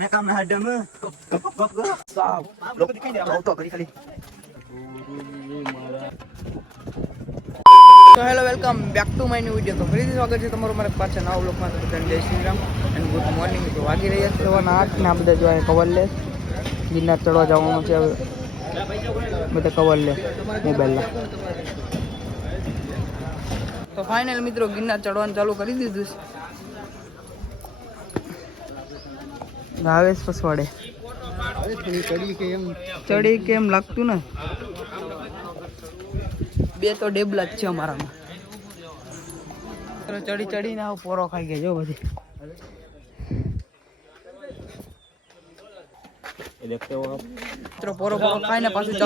મેં મેડમ સાવ લોકો દેખાઈ દે આવતો કરી ખાલી. તો hello welcome back to my new video. તો ફરીથી સ્વાગત છે તમારું મારા પાછા નવા બ્લોગમાં. તો બધાને જય Shri Ram and good morning. તો વાગી રહ્યા છે સવારના 8 ને આ બધા જો અહીં કવરલે ગિરનાર ચડવા જવાનું છે. હવે બધા કવરલે મોબાઈલના. તો ફાઇનલ મિત્રો ગિરનાર ચડવાનું ચાલુ કરી દીધું છે. ભાવેશ પસવાડે ચડી કે એમ લાગતું ને. બે તો ડેબલા જ છે અમારામાં. ચડી ચડીને આવું પોરો ખાઈ ગયા જો બધી. મિત્રો પોરો ખાઈને પાછું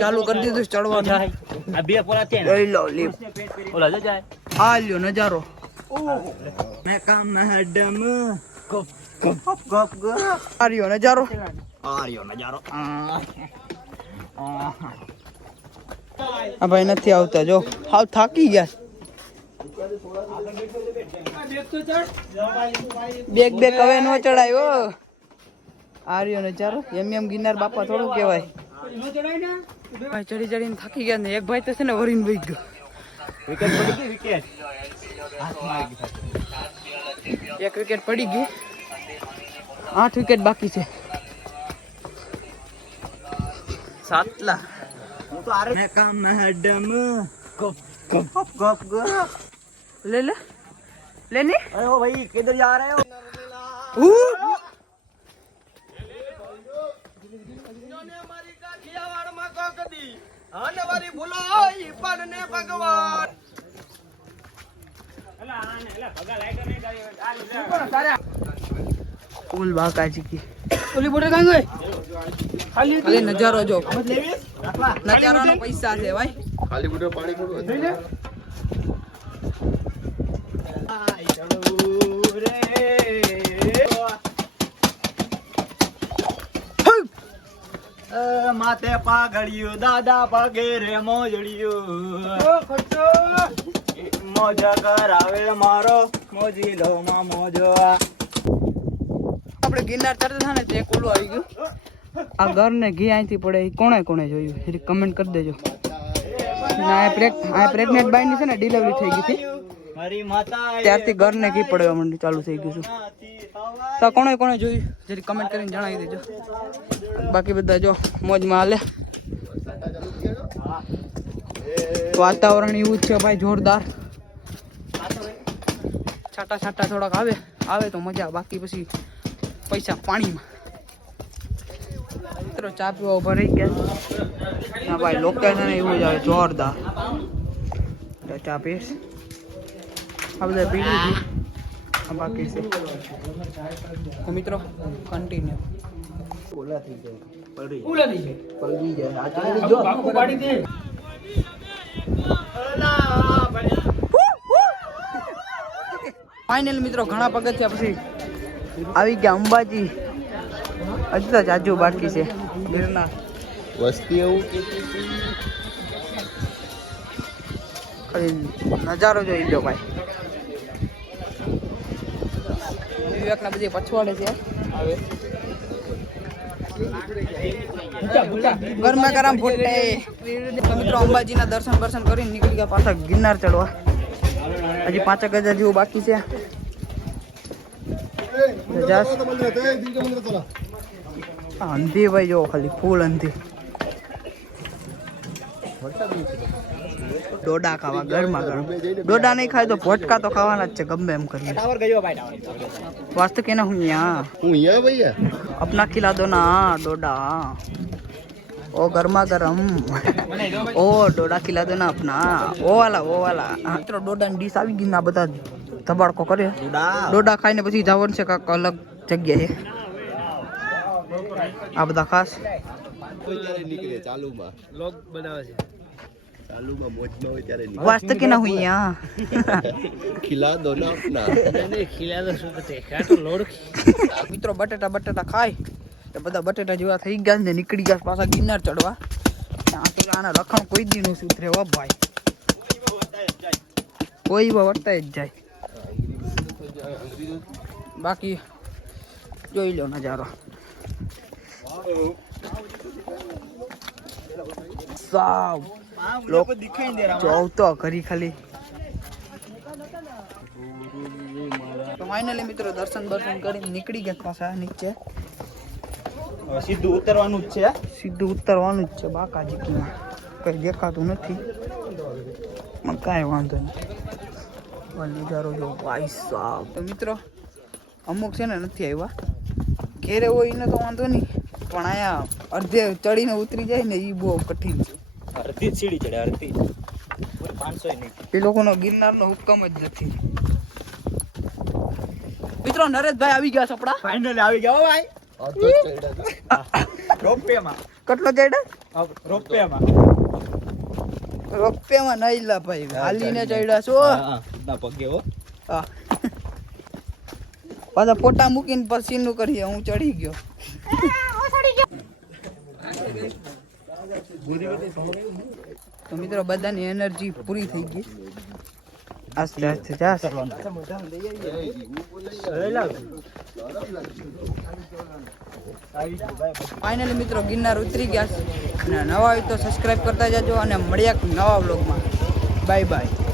ચાલુ કરી દીધું ચડવાનું. આ લ્યો નજારો. મેડમ આર્યો નજારો. આ ભાઈ નથી આવતા જો હાવ થાકી ગયા. બેગ હવે નો ચડાયો. આર્યો નજારો. એમ ગિરનાર બાપા થોડું કહેવાય. ભાઈ ચડી ચડીને થાકી ગયા ને એક ભાઈ તો છે ને વરીને વહી ગયો. એક વિકેટ પડી ગઈ. 8 વિકેટ બાકી છે. સાતલા મેડમ ले ले लेने. अरे ओ भाई किधर जा रहे हो? फूल बाकाजी की ओली बोटे कहां गए? खाली नजारो जो नजारो नो पैसा છે ભાઈ. खाली बोटे पानी खोलो ले ले. માથે પાઘડિયું દાદા પગે રે મોજડિયું મોજ કરાવે મારો મોજીલો માં મોજો. આપણે ગિરનાર ચડતા હતા ને તે કોલું આવી ગયું. આ ઘર ને ઘી અહીંથી પડે કોણે કોણે જોયું એ કમેન્ટ કરી દેજો. આ પ્રેગ્નેન્ટ બાઈ ની છે ને ડિલિવરી થઈ ગઈ હતી ત્યારથી ઘર ને ઘી પડવા માંડી ચાલુ થઈ ગયું છે. તો કોણે કોણે જોયું જરી કમેન્ટ કરીને જણાવી દેજો. બાકી બધા જો મોજમાં હાલે. વાતાવરણ એવું જ છે ભાઈ જોરદાર. છાટા છાટા થોડાક આવે તો મજા. બાકી પછી પૈસા પાણીમાં. મિત્રો ચા પીવા ઉભા રહી ગયા. ના ભાઈ લોકેશન એવું જ આવે જોરદાર. ચા પીશ આ બધા પી લીધી. બાકી છે તો મિત્રો કન્ટિન્યુ. ફાઇનલ મિત્રો ઘણા પગથિયા પછી આવી ગયા અંબાજી. હજી તો જાજુ બાકી છે ગિરનાર વસ્તી એવું નજારો જોઈ લો ભાઈ. વિવેકના બધી પછવાડે છે હવે ગરમા ગરમ ફૂટે. તો મિત્રો અંબાજીના દર્શન કરીને નીકળી ગયા પાછા ગિરનાર ચડવા. હજી 5 ગજા જેવું બાકી છે. અંધી ભાઈ જો ખાલી ફૂલ અંધી. ડોડા ખાવા ગરમા ગરમ. ડોડા નહીં ખાય તો ભટકા તો ખાવાના જ છે ગમે એમ કરીએ. वास्तव के ना हूँ यहाँ भैया अपना खिला दो ना डोडा. ओ गर्मा गरम ओ डोडा खिला दो ना अपना. ओ वाला મિત્રો ડોડા ની ડીશ આવી ગઈ ના બધા ધબાડકો કરે. ડોડા ખાઈને પછી જવાનું છે કાંક અલગ જગ્યાએ. આ બધા ખાસ નીકળે ચાલુમાં લોગ બનાવે છે. ચાલુમાં મોજમાં હોય ત્યારે वास्तव के ना हुई यहाँ ખીલા દો ના આપના ખીલા દો શું કતે કાટો લોડ. મિત્રો બટેટા ખાય તો બધા બટેટા જેવા થઈ ગયા ને નીકળી ગયા પાછા ગિરનાર ચડવા. આના રખણ કોઈ દી નું સુધરે હો ભાઈ. કોઈ વર્તાય જ જાય. બાકી જોઈ લો નજારો. સાવ લોકો જોવ તો કરી ખાલી. તો ફાઇનલી મિત્રો દર્શન કરીને નીકળી ગયા પાછા નીચે. સીધું ઉતરવાનું જ છે. સીધું ઉતરવાનું જ છે બાકાજી કીમાં. કઈ દેખાતું નથી પણ કાંઈ વાંધો નહીં. નજારો જો ભાઈ સાહેબ. તો મિત્રો અમુક છે ને નથી આવ્યા. ઘેરે હોય એને તો વાંધો નહીં, પણ અહીંયા અડધે ચડીને ઉતરી જાય ને એ બહુ કઠિન છે. અડધી જ સીડી ચડે, અડધી 500 નહીં. એ લોકોનો ગિરનારનો હુકમ જ નથી. મિત્રો નરેશભાઈ આવી ગયા સપડા. ફાઇનલી આવી ગયા હો ભાઈ. રોપવેમાં. કેટલો ચડ્યા? રોપવેમાં. રોપવેમાં નહીં લા ભાઈ, હાલીને ચડ્યા છો. ના પગે હો. હા પાછા ફોટા મૂકીને પછી નું કરીએ. હું ચડી ગયો. તો મિત્રો બધાની એનર્જી પૂરી થઈ ગઈ. આસ્તે આસ્તે જા. ફાઇનલી મિત્રો ગિરનાર ઉતરી ગયા છે. અને નવા હોય તો સબસ્ક્રાઇબ કરતા જજો અને મળ્યા નવા વ્લોગમાં. Bye bye.